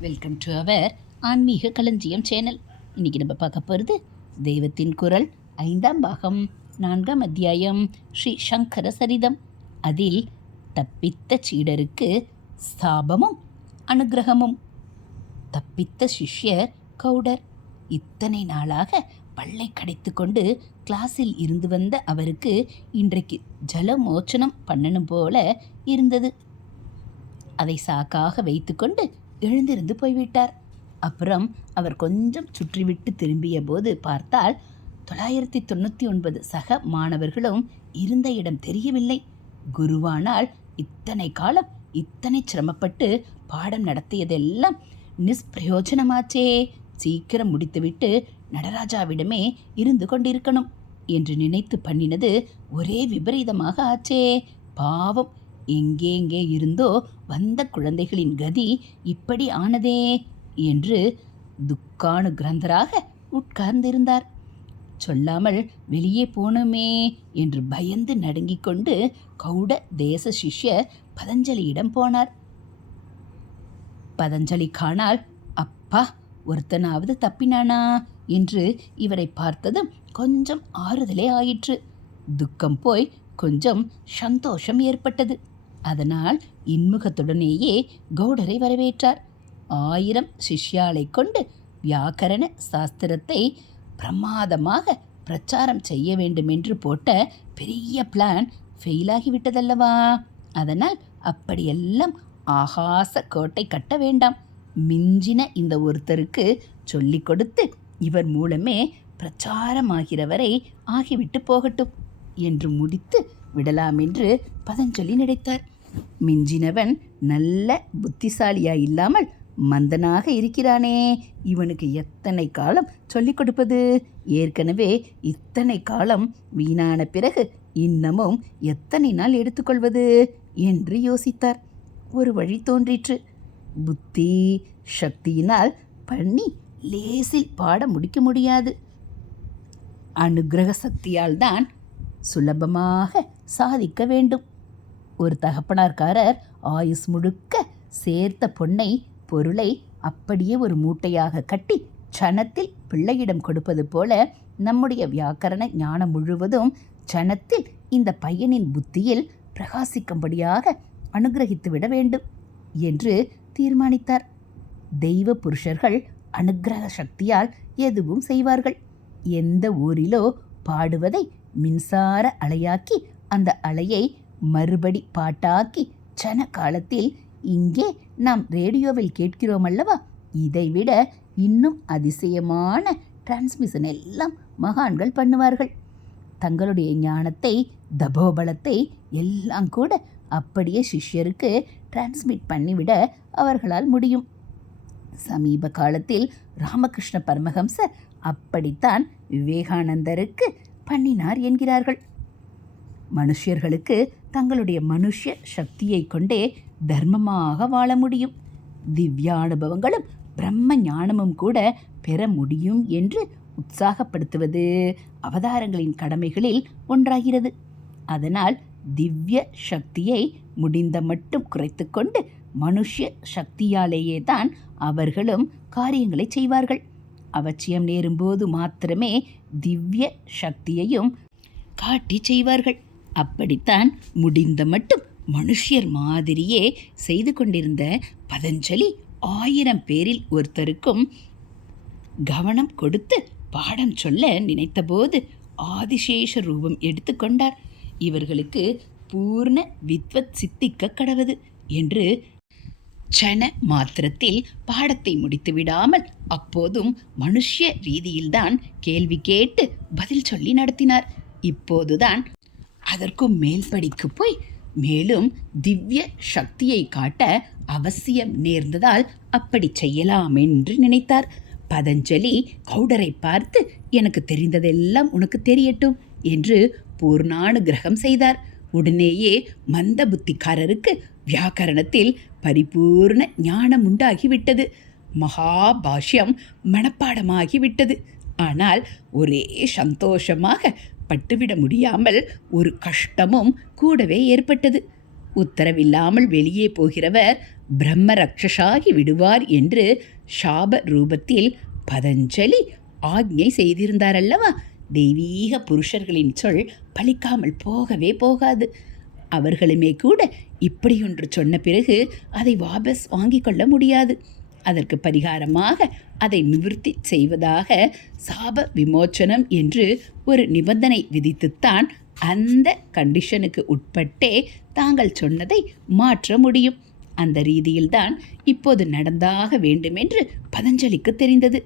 Welcome to our ஆன்மீக களஞ்சியம் channel இன்னைக்கு நம்ம பார்க்க போகிறது தெய்வத்தின் குரல் ஐந்தாம் பாகம் நான்காம் அத்தியாயம் ஸ்ரீ சங்கர சரிதம். அதில் தப்பித்த சீடருக்கு ஸ்தாபமும் அனுக்கிரகமும் தப்பித்த சிஷ்யர் கவுடர் இத்தனை நாளாக பல்லை கடைத்து கொண்டு கிளாஸில் இருந்து வந்த அவருக்கு இன்றைக்கு ஜலமோச்சனம் பண்ணணும் போல இருந்தது. அதை சாக்காக வைத்துக்கொண்டு எழுந்திருந்து போய்விட்டார். அப்புறம் அவர் கொஞ்சம் சுற்றிவிட்டு திரும்பிய போது பார்த்தால் தொள்ளாயிரத்தி தொண்ணூற்றி ஒன்பது சக மாணவர்களும் இருந்த இடம் தெரியவில்லை. குருவானால் இத்தனை காலம் இத்தனை சிரமப்பட்டு பாடம் நடத்தியதெல்லாம் நிஸ்பிரயோஜனமாச்சே சீக்கிரம் முடித்துவிட்டு நடராஜாவிடமே இருந்து கொண்டிருக்கணும் என்று நினைத்து பண்ணினது ஒரே விபரீதமாக ஆச்சே. பாவம் எங்கெங்கே இருந்தோ வந்த குழந்தைகளின் கதி இப்படி ஆனதே என்று துக்கானு கிரந்தராக உட்கார்ந்திருந்தார். சொல்லாமல் வெளியே போனோமே என்று பயந்து நடுங்கிக் கொண்டு கௌட தேச சிஷ்யர் பதஞ்சலியிடம் போனார். பதஞ்சலி காணால் அப்பா ஒருத்தனாவது தப்பினானா என்று இவரை பார்த்ததும் கொஞ்சம் ஆறுதலே ஆயிற்று. துக்கம் போய் கொஞ்சம் சந்தோஷம் ஏற்பட்டது. அதனால் இன்முகத்துடனேயே கௌடரை வரவேற்றார். ஆயிரம் சிஷ்யாலை கொண்டு வியாக்கரண சாஸ்திரத்தை பிரமாதமாக பிரச்சாரம் செய்ய வேண்டும் என்று போட்ட பெரிய பிளான் ஃபெயிலாகிவிட்டதல்லவா அதனால் அப்படியெல்லாம் ஆகாச கோட்டை கட்ட வேண்டாம். மிஞ்சின இந்த ஒருத்தருக்கு சொல்லிக் கொடுத்து இவர் மூலமே பிரச்சாரமாகிறவரை ஆகிவிட்டு போகட்டும் என்று முடித்து விடலாம் என்று பதஞ்சலி நினைத்தார். மிஞ்சினவன் நல்ல புத்திசாலியா இல்லாமல் மந்தனாக இருக்கிறானே. இவனுக்கு எத்தனை காலம் சொல்லிக் கொடுப்பது? ஏற்கனவே இத்தனை காலம் வீணான பிறகு இன்னமும் எத்தனை நாள் எடுத்துக்கொள்வது என்று யோசித்தார். ஒரு வழி தோன்றிற்று. புத்தி சக்தியினால் பண்ணி லேசில் பாட முடிக்க முடியாது. அனுக்கிரக சக்தியால் தான் சுலபமாக சாதிக்க வேண்டும். ஒரு தகப்பனார்காரர் ஆயுஸ் முழுக்க சேர்த்த பொன்னை பொருளை அப்படியே ஒரு மூட்டையாக கட்டி சனத்தில் பிள்ளையிடம் கொடுப்பது போல நம்முடைய வியாக்கரண ஞானம் முழுவதும் சனத்தில் இந்த பையனின் புத்தியில் பிரகாசிக்கும்படியாக அனுகிரகித்து விட வேண்டும் என்று தீர்மானித்தார். தெய்வ புருஷர்கள் அனுக்கிரக சக்தியால் எதுவும் செய்வார்கள். எந்த ஊரிலோ பாடுவதை மின்சார அலையாக்கி அந்த அலையை மறுபடி பாட்டாக்கி சன காலத்தில் இங்கே நாம் ரேடியோவில் கேட்கிறோம் அல்லவா இதைவிட இன்னும் அதிசயமான டிரான்ஸ்மிஷன் எல்லாம் மகான்கள் பண்ணுவார்கள். தங்களுடைய ஞானத்தை தபோபலத்தை எல்லாம் கூட அப்படியே சிஷ்யருக்கு டிரான்ஸ்மிட் பண்ணிவிட அவர்களால் முடியும். சமீப காலத்தில் ராமகிருஷ்ண பரமஹம்சர் அப்படித்தான் விவேகானந்தருக்கு பண்ணினார் என்கிறார்கள். மனுஷர்களுக்கு தங்களுடைய மனுஷ சக்தியை கொண்டே தர்மமாக வாழ முடியும். திவ்யானுபவங்களும் பிரம்ம ஞானமும் கூட பெற முடியும் என்று உற்சாகப்படுத்துவது அவதாரங்களின் கடமைகளில் ஒன்றாகிறது. அதனால் திவ்ய சக்தியை முடிந்த மட்டும் குறைத்துக்கொண்டு மனுஷ சக்தியாலேயே தான் அவர்களும் காரியங்களை செய்வார்கள். அவசியம் நேரும்போது மாத்திரமே திவ்ய சக்தியையும் காட்டி செய்வார்கள். அப்படித்தான் முடிந்த மட்டும் மனுஷியர் மாதிரியே செய்து கொண்டிருந்த பதஞ்சலி ஆயிரம் பேரில் ஒருத்தருக்கும் கவனம் கொடுத்து பாடம் சொல்ல நினைத்தபோது ஆதிசேஷ ரூபம் எடுத்துக்கொண்டார் இவர்களுக்கு பூர்ண வித்வத் சித்திக்க கடவது என்று சன மாத்திரத்தில் பாடத்தை முடித்து விடாமல் அப்போதும் மனுஷ்ய ரீதியில்தான் கேள்வி கேட்டு பதில் சொல்லி நடத்தினார். இப்போதுதான் அதற்கும் மேல் படிக்கு போய் மேலும் திவ்ய சக்தியை காட்ட அவசியம் நேர்ந்ததால் அப்படி செய்யலாம் என்று நினைத்தார். பதஞ்சலி கவுடரை பார்த்து எனக்கு தெரிந்ததெல்லாம் உனக்கு தெரியட்டும் என்று பூர்ணானுகிரகம் செய்தார். உடனேயே மந்த புத்திக்காரருக்கு வியாக்கரணத்தில் பரிபூர்ண ஞானம் உண்டாகிவிட்டது. மகாபாஷ்யம் மனப்பாடமாகிவிட்டது. ஆனால் ஒரே சந்தோஷமாக பட்டுவிட முடியாமல் ஒரு கஷ்டமும் கூடவே ஏற்பட்டது. உத்தரவில்லாமல் வெளியே போகிறவர் பிரம்ம ரக்ஷசாகி விடுவார் என்று ஷாப ரூபத்தில் பதஞ்சலி ஆக்ஞை செய்திருந்தார் அல்லவா தெய்வீக புருஷர்களின் சொல் பலிக்காமல் போகவே போகாது. அவர்களுமே கூட இப்படியொன்று சொன்ன பிறகு அதை வாபஸ் வாங்கிக் கொள்ள முடியாது. அதற்கு பரிகாரமாக அதை நிவர்த்தி செய்வதாக சாப விமோச்சனம் என்று ஒரு நிபந்தனை விதித்துத்தான் அந்த கண்டிஷனுக்கு உட்பட்டே தாங்கள் சொன்னதை மாற்ற முடியும். அந்த ரீதியில்தான் இப்போது நடந்தாக வேண்டுமென்று பதஞ்சலிக்கு தெரிந்தது.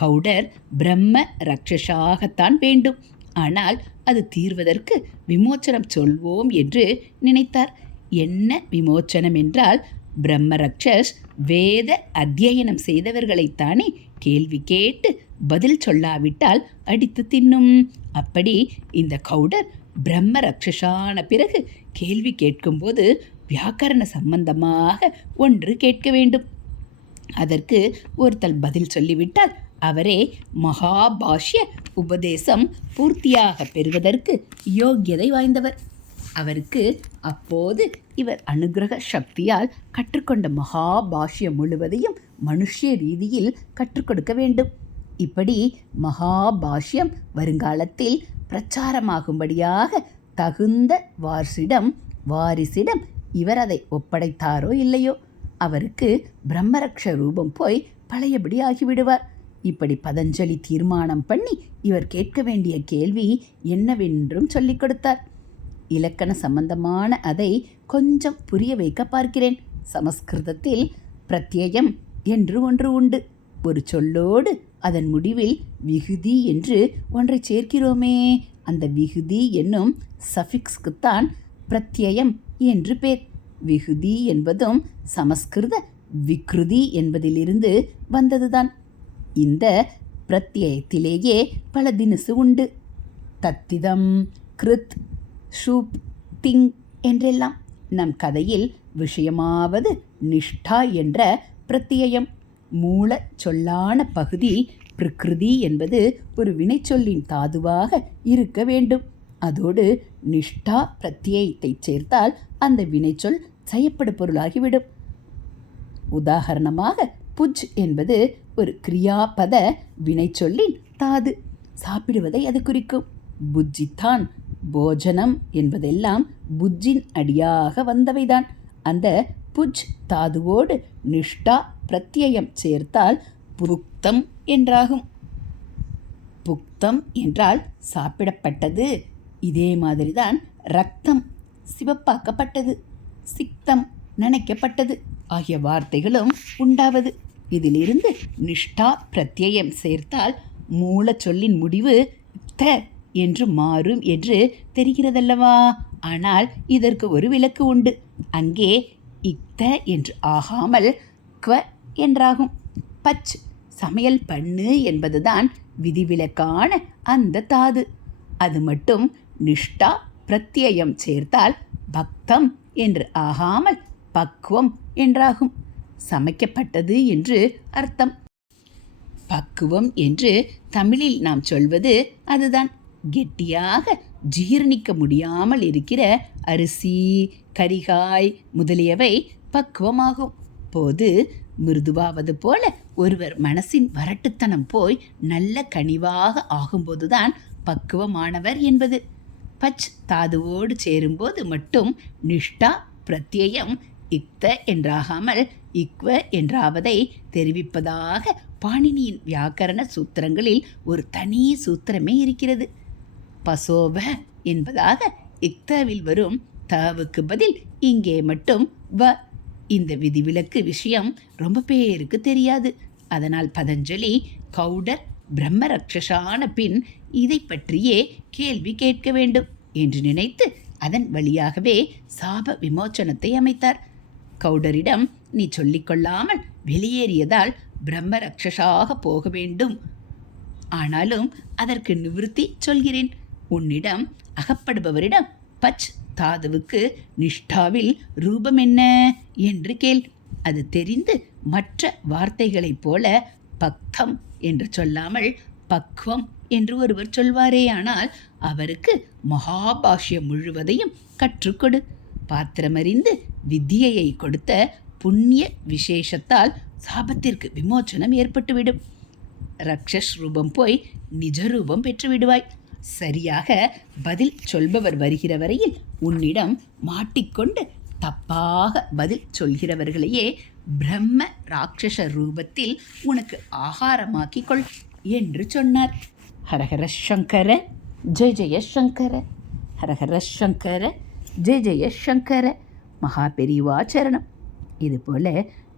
கௌடர் பிரம்ம ரக்ஷசாகத்தான் வேண்டும். ஆனால் அது தீர்வதற்கு விமோச்சனம் சொல்வோம் என்று நினைத்தார். என்ன விமோச்சனம் என்றால் பிரம்மரக்ஷஸ் வேத அத்தியனம் செய்தவர்களைத்தானே கேள்வி கேட்டு பதில் சொல்லாவிட்டால் அடித்து தின்னும். அப்படி இந்த கௌடர் பிரம்ம ரக்ஷசான பிறகு கேள்வி கேட்கும்போது வியாக்கரண சம்பந்தமாக ஒன்று கேட்க வேண்டும். அதற்கு ஒருத்தல் பதில் சொல்லிவிட்டால் அவரே மகாபாஷ்ய உபதேசம் பூர்த்தியாக பெறுவதற்கு யோக்கியதை வாய்ந்தவர். அவருக்கு அப்போது இவர் அனுகிரக சக்தியால் கற்றுக்கொண்ட மகாபாஷ்யம் முழுவதையும் மனுஷிய ரீதியில் கற்றுக் கொடுக்க வேண்டும். இப்படி மகாபாஷ்யம் வருங்காலத்தில் பிரச்சாரமாகும்படியாக தகுந்த வாரிசிடம் வாரிசிடம் இவர் அதை ஒப்படைத்தாரோ இல்லையோ? அவருக்கு பிரம்மரக்ஷ ரூபம் போய் பழையபடி ஆகிவிடுவார். இப்படி பதஞ்சலி தீர்மானம் பண்ணி இவர் கேட்க வேண்டிய கேள்வி என்னவென்றும் சொல்லிக் கொடுத்தார். இலக்கண சம்பந்தமான அதை கொஞ்சம் புரிய வைக்க பார்க்கிறேன். சமஸ்கிருதத்தில் பிரத்யயம் என்று ஒன்று உண்டு. ஒரு சொல்லோடு அதன் முடிவில் விகுதி என்று ஒன்றை சேர்க்கிறோமே. அந்த விகுதி என்னும் சஃபிக்ஸ்க்குத்தான் பிரத்யயம் என்று பேர். விகுதி என்பதும் சமஸ்கிருத விக்ருதி என்பதிலிருந்து வந்ததுதான். இந்த பிரத்யயத்திலேயே பல தினசு உண்டு. தத்திதம் கிருத் ஷூப் திங் என்றெல்லாம். நம் கதையில் விஷயமாவது நிஷ்டா என்ற பிரத்யயம். மூல சொல்லான பகுதி பிரகிருதி என்பது ஒரு வினைச்சொல்லின் தாதுவாக இருக்க வேண்டும். அதோடு நிஷ்டா பிரத்யயத்தை சேர்த்தால் அந்த வினைச்சொல் செய்யப்படு பொருளாகிவிடும். உதாகரணமாக புஜ் என்பது ஒரு கிரியாபத வினைச்சொல்லின் தாது. சாப்பிடுவதை அது குறிக்கும். புஜ்ஜித்தான் போஜனம் என்பதெல்லாம் புஜ்ஜின் அடியாக வந்தவைதான். அந்த புஜ் தாதுவோடு நிஷ்டா பிரத்யயம் சேர்த்தால் புக்தம் என்றாகும். புக்தம் என்றால் சாப்பிடப்பட்டது. இதே மாதிரிதான் ரத்தம் சிவப்பாக்கப்பட்டது சிக்தம் நனைக்கப்பட்டது ஆகிய வார்த்தைகளும் உண்டாவது. இதிலிருந்து நிஷ்டா பிரத்யயம் சேர்த்தால் மூலச் சொல்லின் முடிவு த என்று மாறும் என்று தெரிகிறதல்லவா? ஆனால் இதற்கு ஒரு விலக்கு உண்டு. அங்கே இக்த என்று ஆகாமல் குவ என்றாகும். பச் சமையல் பண்ணு என்பதுதான் விதிவிலக்கான அந்த தாது. அது மட்டும் நிஷ்டா பிரத்யயம் சேர்த்தால் பக்தம் என்று ஆகாமல் பக்குவம் என்றாகும். சமைக்கப்பட்டது என்று அர்த்தம். பக்குவம் என்று தமிழில் நாம் சொல்வது அதுதான். கெட்டியாக ஜீரணிக்க முடியாமல் இருக்கிற அரிசி கரிகாய் முதலியவை பக்குவமாகும். போது மிருதுவாவது போல ஒருவர் மனசின் வரட்டுத்தனம் போய் நல்ல கனிவாக ஆகும்போதுதான் பக்குவமானவர் என்பது. பச் தாதுவோடு சேரும்போது மட்டும் நிஷ்டா பிரத்யயம் இக்த என்றாகாமல் இக்வ என்றாவதை தெரிவிப்பதாக பாணினியின் வியாக்கரண சூத்திரங்களில் ஒரு தனி சூத்திரமே இருக்கிறது. பசோவ என்பதாக இக்தாவில் வரும் தவுக்கு பதில் இங்கே மட்டும் வ. இந்த விதிவிலக்கு விஷயம் ரொம்ப பேருக்கு தெரியாது. அதனால் பதஞ்சலி கௌடர் பிரம்ம ரக்ஷசான பின் இதை பற்றியே கேள்வி கேட்க வேண்டும் என்று நினைத்து அதன் வழியாகவே சாப விமோச்சனத்தை அமைத்தார். கௌடரிடம் நீ சொல்லிக்கொள்ளாமல் வெளியேறியதால் பிரம்ம ரக்ஷசாக போக வேண்டும். ஆனாலும் அதற்கு நிவிருத்தி சொல்கிறேன். உன்னிடம் அகப்படுபவரிடம் பச் தாதுவுக்கு நிஷ்டாவில் ரூபம் என்ன? என்று கேள். அது தெரிந்து மற்ற வார்த்தைகளைப் போல பக்தம் என்று சொல்லாமல் பக்வம் என்று ஒருவர் சொல்வாரேயானால் அவருக்கு மகாபாஷ்யம் முழுவதையும் கற்றுக்கொடு. பாத்திரமறிந்து வித்தியையை கொடுத்த புண்ணிய விசேஷத்தால் சாபத்திற்கு விமோச்சனம் ஏற்பட்டுவிடும். ரக்ஷஸ் ரூபம் போய் நிஜ ரூபம் பெற்று விடுவாய் சரியாக பதில் சொல்பவர் வருகிற வரையில் உன்னிடம் மாட்டிக்கொண்டு தப்பாக பதில் சொல்கிறவர்களையே பிரம்ம ராட்சச ரூபத்தில் உனக்கு ஆகாரமாக்கிக் கொள் என்று சொன்னார். ஹரஹர சங்கர ஜெய ஜெய சங்கர ஹரஹர சங்கர ஜெய ஜெய சங்கர மகா பெரிவாச்சரணம் இதுபோல்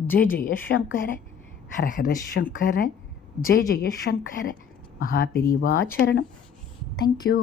ஜெய ஜெய சங்கர ஹரஹர சங்கர ஜெய ஜெய சங்கர மகாபிரிவாச்சரணம் தேங்க்யூ